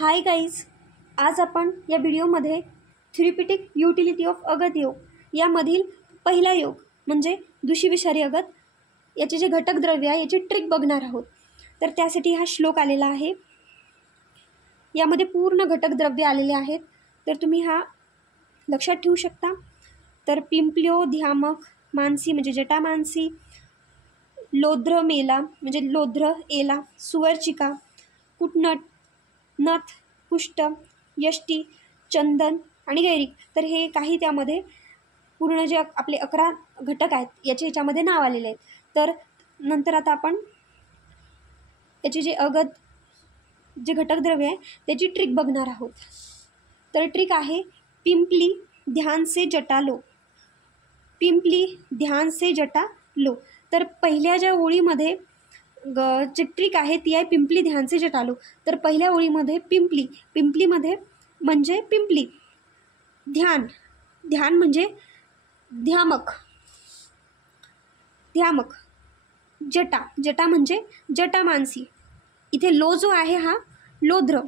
Hi guys, आज आपण या व्हिडिओमध्ये थेरप्युटिक युटिलिटी ऑफ अगत योग यामधील पहिला योग म्हणजे दुषी-विषारी अगत याचे जे घटक द्रव्य आहे याची ट्रिक बघणार आहोत। तर त्यासाठी हा श्लोक आलेला आहे। यामध्ये पूर्ण घटक द्रव्य आलेले आहेत, तर तुम्ही हा लक्षात ठेवू शकता। तर पिंपल्यो ध्यामक मानसी म्हणजे जटामानसी, लोध्र मेला म्हणजे लोध्र एला, सुवर्चिका, कुटनट, नथ, पुष्ट, यष्टी, चंदन आणि गैरिक। तर हे काही त्यामध्ये पूर्ण जे आपले 11 घटक आहेत याचे याच्यामध्ये नाव आलेले आहेत। तर नंतर आता आपण याचे जे अगत जे घटक द्रव्य आहे त्याची ट्रिक बघणार आहोत। तर ट्रिक आहे पिंपली ध्यान से जटा लो, पिंपली ध्यान से जटा लो। तर पहिल्या ज्या ओळीमध्ये जी ट्रिक आहे ती आहे पिंपली ध्यान से जटा लो। तर पहिल्या ओळीमध्ये पिंपली, पिंपलीमध्ये म्हणजे पिंपली, ध्यान, ध्यान म्हणजे ध्यामक, ध्यामक, जटा, जटा म्हणजे जटामानसी। इथे लो जो आहे हा लोध्र,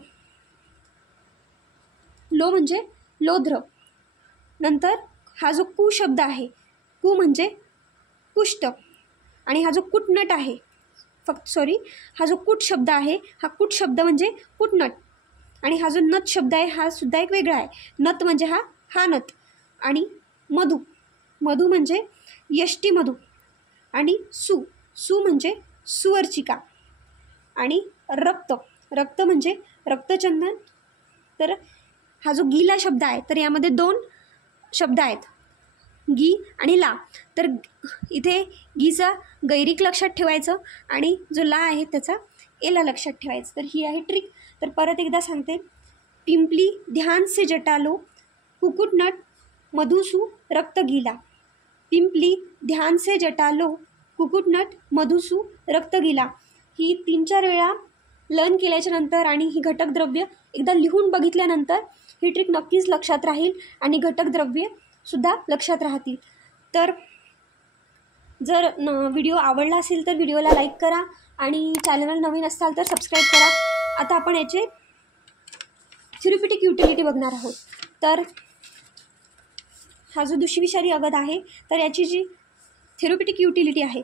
लो म्हणजे लोध्र। नंतर हा जो कु शब्द आहे, कु म्हणजे कुष्ट, आणि हा जो कुटनट आहे हा जो कुट शब्द आहे हा कुट शब्द म्हणजे कुटनट, आणि हा जो नथ शब्द आहे हा सुद्धा एक वेगळा आहे। नथ म्हणजे हा नथ, आणि मधु, मधु म्हणजे यष्टी मधु, आणि सु म्हणजे सुवर्चिका, आणि रक्त, रक्त म्हणजे रक्तचंदन। तर हा जो गीला शब्द आहे तर यामध्ये 2 शब्द आहेत, गी आणि ला। तर इथे गीचा गैरिक लक्षात ठेवायचं आणि जो ला आहे त्याचा एला लक्षात ठेवायचं। तर ही आहे ट्रिक। तर परत एकदा सांगते, पिंपली ध्यान से जटा लो, कुकुटनट मधुसु रक्त गीला, पिंपली ध्यान से जटा लो, कुकुटनट मधुसु रक्त गीला। ही 3-4 वेळा लर्न केल्याच्या नंतर आणि ही घटक द्रव्य एकदा लिहून बघितल्यानंतर ही ट्रिक नक्कीच लक्षात राहील आणि घटक द्रव्य सुद्धा लक्षात राहतील। तर जर व्हिडिओ आवडला असेल तर व्हिडिओला लाईक करा आणि चॅनलवर नवीन असाल तर सबस्क्राईब करा। आता आपण याचे थेरप्युटिक युटिलिटी बघणार आहोत। तर हा जो दुषी-विषारी अगत आहे तर याची जी थेरप्युटिक युटिलिटी आहे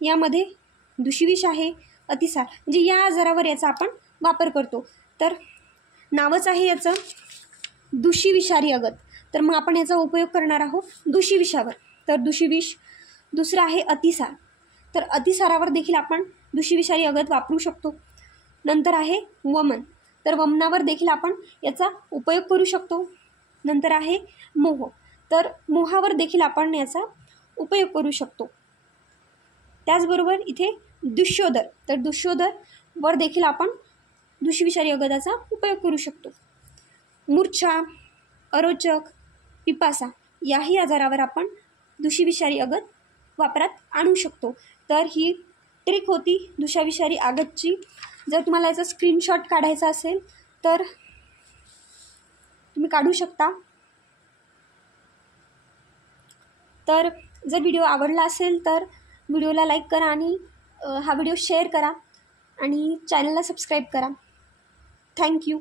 यामध्ये दुषी-विष आहे, अतिसार म्हणजे या आजारावर याचा आपण वापर करतो। तर नावच आहे याचं दुषी-विषारी अगत, तर मग आपण याचा उपयोग करणार आहोत दुषी-विषावर। तर दुषी-विष, दुसरं आहे अतिसार, तर अतिसारावर देखील आपण दुषी-विषारी अगत वापरू शकतो। नंतर आहे वमन, तर वमनावर देखील आपण याचा उपयोग करू शकतो। नंतर आहे मोह, तर मोहावर देखील आपण याचा उपयोग करू शकतो। त्याचबरोबर इथे दुष्योदर, तर दुष्योदरवर देखील आपण दुषी-विषारी अगताचा उपयोग करू शकतो। मूर्छा, अरोचक, पिपासा याही आजारावर आपण दुषी-विषारी अगत वापरात आणू शकतो। तर ही ट्रिक होती दुषी-विषारी अगतची। जर तुम्हाला याचा स्क्रीनशॉट काढायचा असेल तर तुम्ही काढू शकता। तर जर व्हिडिओ आवडला असेल तर व्हिडिओला लाईक करा आणि हा व्हिडिओ शेअर करा आणि चॅनलला सबस्क्राईब करा। थँक्यू।